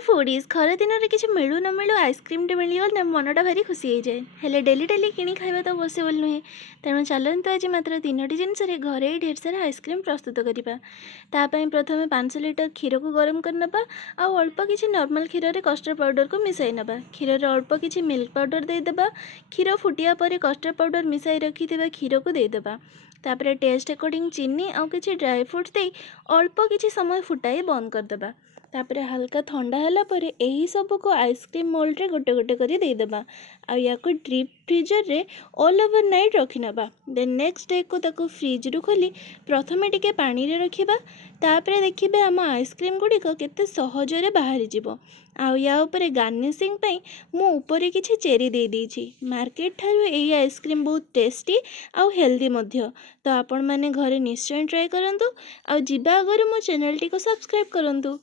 Foodies खरा दिन में किसी मिलू न मिलू आइसक्रीमटे मिलगले मनटा भारी खुशी हो जाए। हेले डेली डेली किणी खाଇବା तो पॉसिबल नुहे। तेणु चलतु आज मात्र 3टी जिनस घरे ढेर सारा आइसक्रीम प्रस्तुत करवा। तापाई प्रथम 500 लीटर क्षीर को गरम कर नबा आउ अल्प किसी नॉर्मल क्षीर रे कस्टर्ड पाउडर को मिसाई नबा। क्षीर रे अल्प किसी मिल्क पाउडर देदेबा। क्षीर फुटिया पर कस्टर्ड पाउडर मिसाई रखिथिबा क्षीर को देदेबा। तापर टेस्ट अकॉर्डिंग चीनी आउ किसी ड्राई फ्रूट्स दे अल्प किसी समय फुटाई बंद करदेबा। तापरे हल्का ठंडा होला परे एही सब को आइसक्रीम मोल्ड रे गोटे गोटे करी देदेबा। आ या को डीप फ्रीजर रे ऑल ओवर नाइट रखी नबा। देन नेक्स्ट डे को ताको फ्रिज रु खोली प्रथमे टिके पानी रे रखिबा। तापरे देखिबे आम आइसक्रीम गुड़िक केते सहजरे बाहरी जिवो। आ या ऊपर गार्निशिंग पई मु ऊपर किछि चेरी दे देछि। मार्केट ठारू एही आइसक्रीम बहुत टेस्टी आउ हेल्दी मध्य। तो आपण माने घरे निश्चय ट्राई करंतु। आ जिबा आगर मो चैनल टी को सब्सक्राइब करंतु।